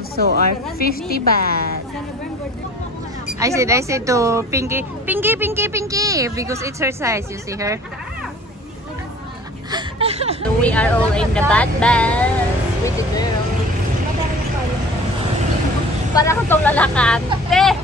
also are 50 baht. I said to Pinky, because it's her size. You see her? So we are all in the bus with the girls. Para ko tong lalakante.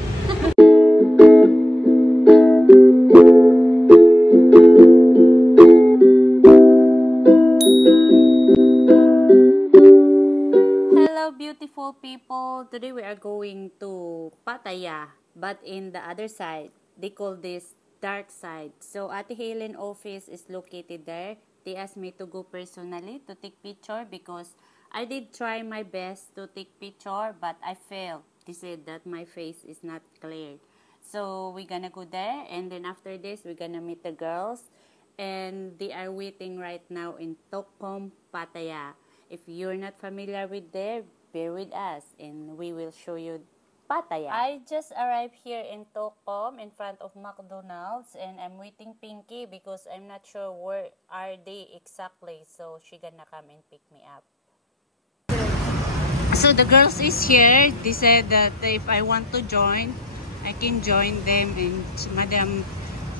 Hello beautiful people. Today we are going to Pattaya, but in the other side. They call this dark side. So Ate Helen office is located there. They asked me to go personally to take picture because I did try my best to take picture, but I failed. They said that my face is not clear. So we're gonna go there, and then after this, we're gonna meet the girls. And they are waiting right now in Tokkom, Pattaya. If you're not familiar with there, bear with us, and we will show you Pattaya. I just arrived here in Tokkom in front of McDonald's, and I'm waiting Pinky because I'm not sure where are they exactly. So she gonna come and pick me up. So the girls is here. They said that if I want to join, I can join them, and Madam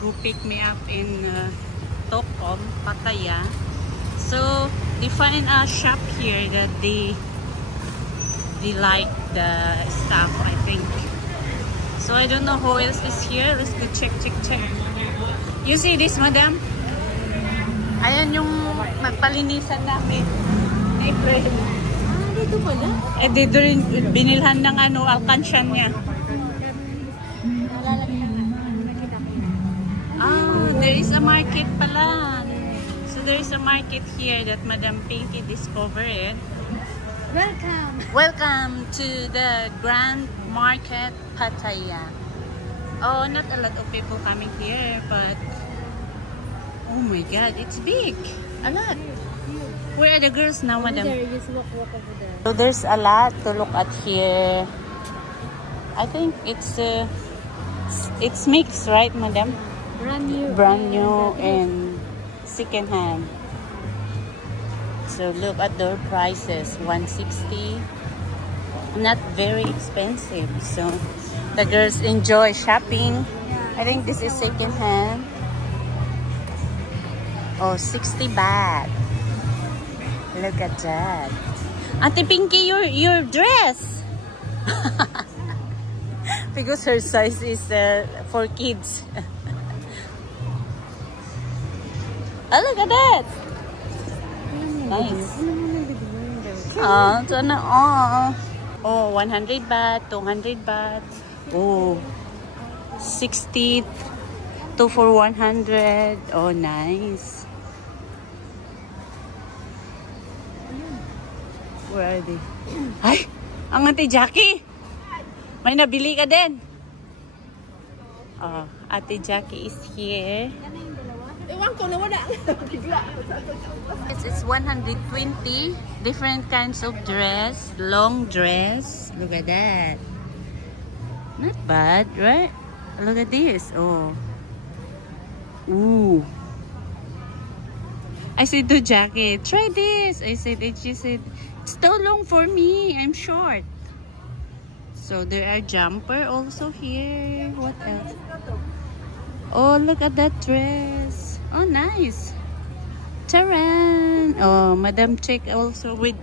go pick me up in Tokkom, Pattaya. So they find a shop here that they like the stuff, I think. So I don't know who else is here. Let's go check. You see this, Madam? Ayan yung magpalinisan namin. April. Dito pala? Eh, dito rin binilhan ng alkansyan niya. There is a market pala. So there is a market here that Madam Pinky discovered. Welcome to the Grand Market Pattaya. Oh, not a lot of people coming here, but oh my God, it's big. A lot. Where are the girls now, Madam? Walk over there. So there's a lot to look at here. I think it's mixed, right, Madam? Brand new and second hand. So look at their prices, 160. Not very expensive. So the girls enjoy shopping. I think this is second hand. Oh, 60 baht. Look at that. Auntie Pinky, your dress. Because her size is for kids. Oh, look at that. Nice. Oh, 100 baht, 200 baht. Oh, 60 2 for 100. Oh, nice. Where are they? Ay! Ang Ate Jackie! May nabili ka din. Oh, Ate Jackie is here. It's 120 different kinds of dress, long dress. Look at that. Not bad, right? Look at this. Oh. Ooh. I said to Jackie, try this. I said, and she said, it's too long for me. I'm short. So there are jumper also here. What else? Oh, look at that dress. Oh, nice. Taran. Oh, Madam Chick also with.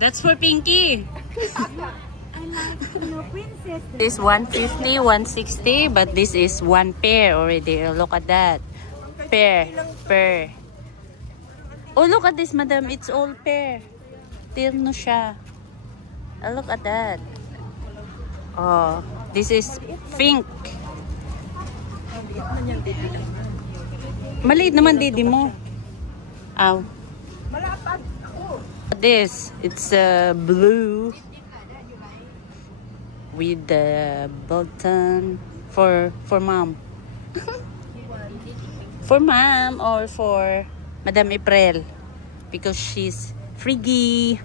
That's for Pinky. I like your princess. This 150, 160, but this is one pair already. Oh, look at that. Pair. Oh, look at this, Madam. It's all pair. Tirno siya. Oh, look at that. Oh, this is pink. Maliit naman didi mo. Ow. This, it's blue with the button for mom. For mom or for Madam April because she's friggy.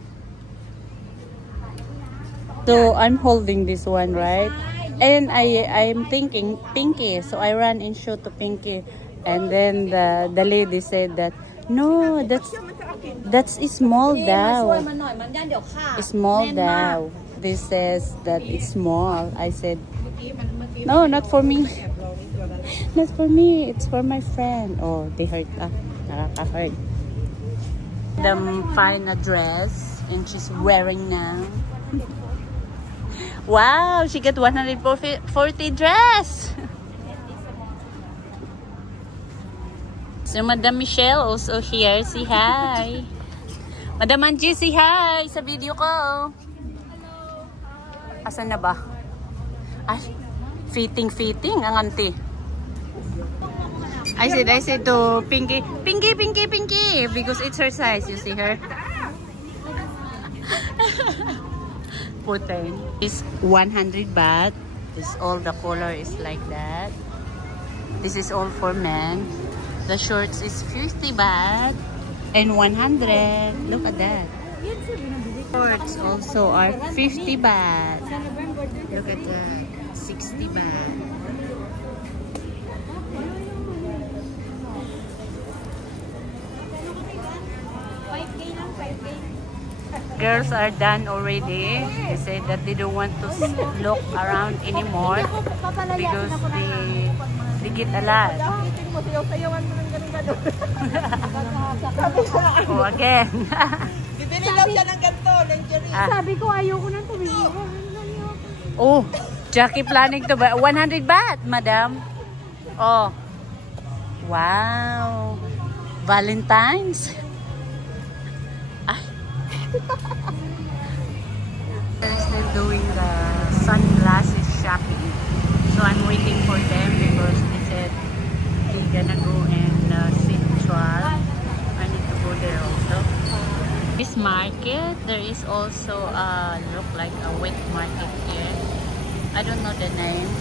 So I'm holding this one, right? And I'm thinking Pinky, so I ran and showed to Pinky, and then the lady said that no, that's small daw. Small daw. This says that it's small. I said, no, not for me. Not for me. It's for my friend. Oh, they hurt. Nakaka-hurt. Find a dress and she's wearing now. Wow, she got 140 dress. So Madam Michelle also here. Say hi. Madam Angie, say hi sa video ko. Asan na ba? Ay, fitting ang auntie. I said to Pinky, because it's her size. You see her? Putin. It's 100 baht. This all the color is like that. This is all for men. The shorts is 50 baht and 100. Look at that. Shorts also are 50 baht. Look at that. 60 baht. Girls are done already. They said that they don't want to look around anymore because they get a lot. Oh, again. Bibili lang siya ng ganito, lingerie. Sabi ko, ayoko nang tumingin. Oh, Jackie planning to buy 100 baht, madam. Oh. Wow. Valentine's. They're still doing the sunglasses shopping. So I'm waiting for them because they said they're gonna go in Central. I need to go there also. This market, there is also look like a wet market here. I don't know the name,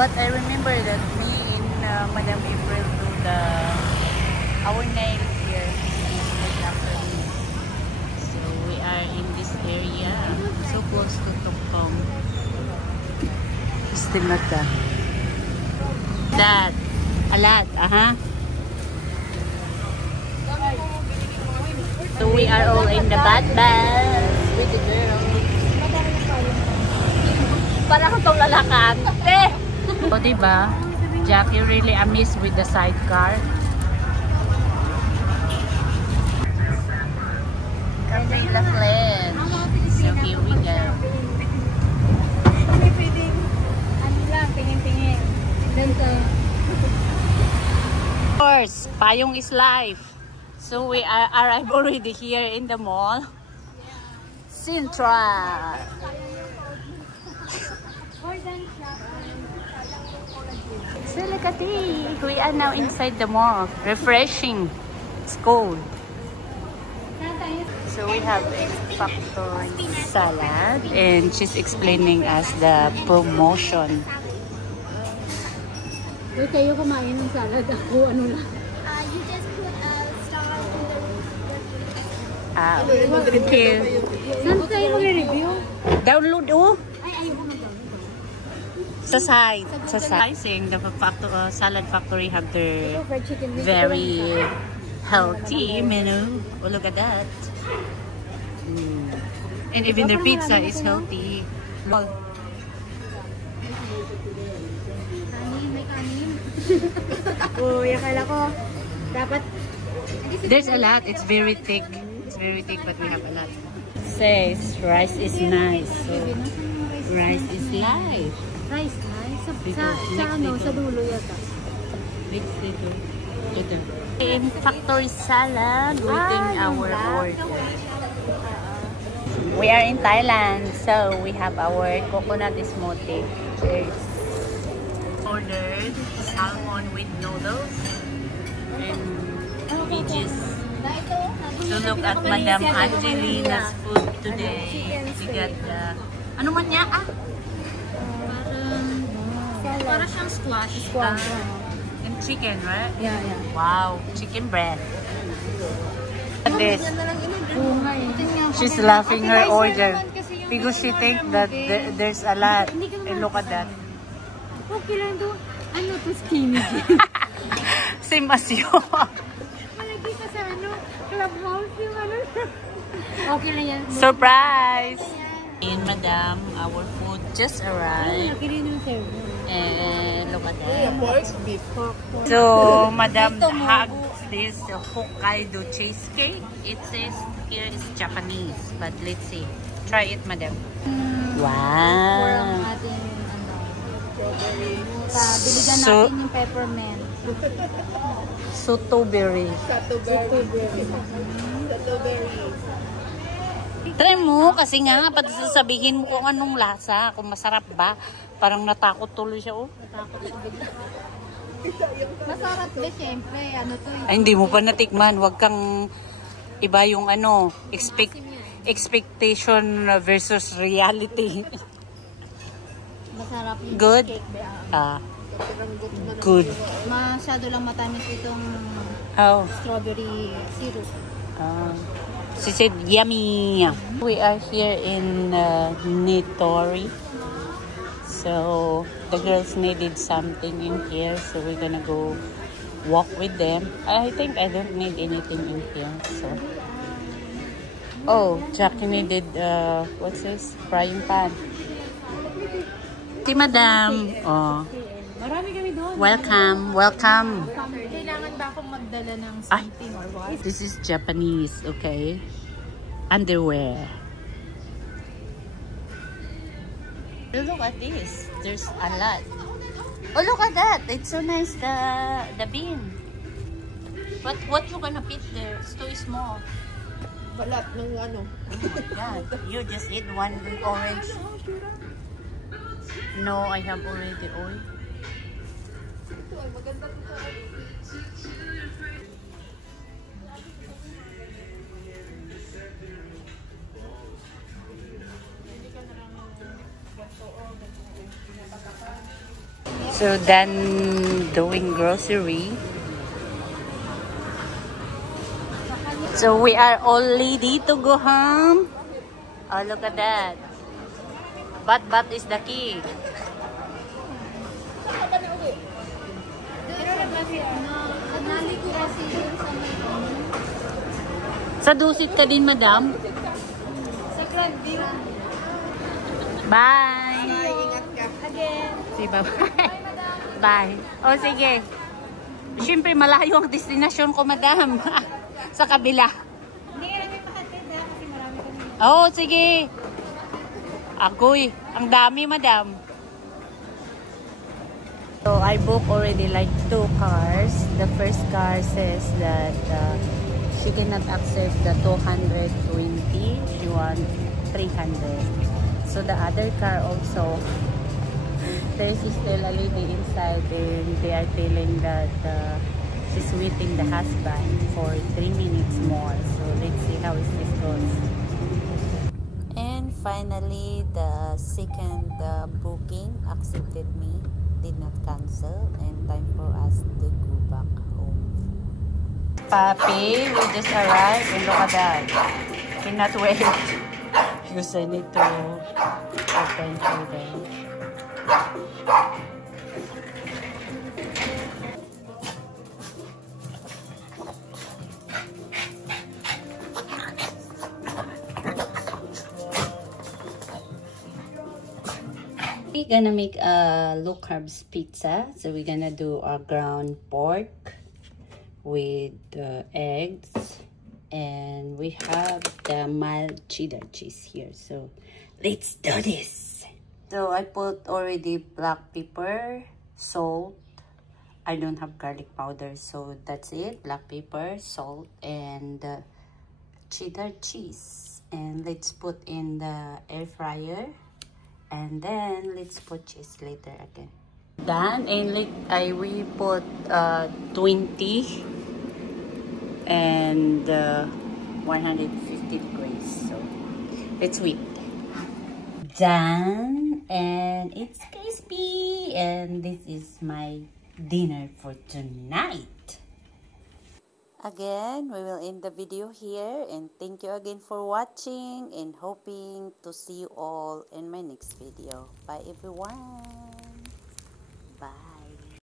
but I remember that me and Madam April do our nail here. After me. So we are in this area, so close to Tongtong. Still not that. A lot, So we are all in the bad bus with the girls. Para ko itong lalakante. O diba? Jackie really amazed with the sidecar. Cathay Laflin. So here we go. Of course, payong is life. So we arrived already here in the mall. Central. Silicati. We are now inside the mall. Refreshing. It's cold. So we have a factory salad and she's explaining us the promotion. Uy, kayo kumain ng salad. Ako, ano lang. You just put a star in the Thank you. Saan tayo mag-review? Download, oh. Ay, ayoko na download. Sa side. Saying the salad factory have their very healthy menu. Oh, look at that. And even their pizza is healthy. Uy, akala ko, dapat... There's a lot. It's very thick. It's very thick, but we have a lot. Says rice is nice. So rice is life. Rice, nice. Because Sa dulo yata. Next dito. Ito. In factory salad, waiting our order. We are in Thailand, so we have our coconut smoothie. Cheers. Ordered salmon with noodles and veggies. So look at Madam Angelina's food today. She got the... Ano man niya? Para siyang squash. And chicken, right? Yeah. Wow, chicken breast. At this. She's She's laughing her order because she think that there's a lot. And look at that. Okay lang doon. Ano to, skinny? Same as you. Malagi ka sa clubhouse yung ano. Okay lang yan. Surprise! In Madam, our food just arrived. And look at that. So, Madam hugs this Hokkaido cheesecake. It says here is Japanese, but let's see. Try it, Madam. Wow. Biligan natin yung peppermint. Sotoberry. Try mo, kasi nga, pati sasabihin mo kung anong lasa, kung masarap ba. Parang natakot tuloy siya, oh. Masarap ba, syempre. Ano to? Ay, hindi mo pa natikman. Huwag kang iba yung ano, expectation versus reality. Masarap yung Good? cake Good. Masyado lang matamis itong Oh. strawberry syrup. She said, yummy. We are here in Nitori. So, the girls needed something in here. So, we're gonna go walk with them. I think I don't need anything in here. So, oh, Jackie needed, what's this? Frying pan. Si Madam. Oh. Marami kami doon. Welcome, welcome. Kailangan ba akong magdala ng Ay, something or what? this is Japanese, okay? Underwear. Look at this. There's a lot. Oh, look at that. It's so nice, the bin. But what you gonna put there? It's too small. Balat ng ano. Oh my God. You just eat one orange. No, I have already oil. Ito ay maganda ito. So then doing grocery. So we are all ready to go home. Oh, look at that. But is the key. Sa dusit ka din, Madam. Sa Grand View. Bye. Ingat ka. Again. Si bye. Bye. O sige. Siyempre malayo ang destinasyon ko, Madam. Sa kabila. Hindi ka namin makatid ha, kasi marami kami. Oo, sige. Agoy, ang dami, Madam. So, I booked already like 2 cars. The first car says that she cannot accept the 220. She wants 300. So, the other car also, there's still a lady inside and they are telling that she's waiting the husband for 3 minutes more. So, let's see how is this goes. And finally, the second booking accepted me, did not cancel, and time for us to go back home. Papi, we just arrived and look at that. Cannot wait because I need to open for them. We're gonna make a low carbs pizza. So we're gonna do our ground pork with eggs, and we have the mild cheddar cheese here. So let's do this. So I put already black pepper, salt. I don't have garlic powder, so that's it. Black pepper, salt, and cheddar cheese. And let's put in the air fryer. And then let's put cheese later again. Done, and we put 20 and 150 degrees. So let's whip. Done, and it's crispy. And this is my dinner for tonight. Again, we will end the video here, and thank you again for watching and hoping to see you all in my next video. Bye everyone.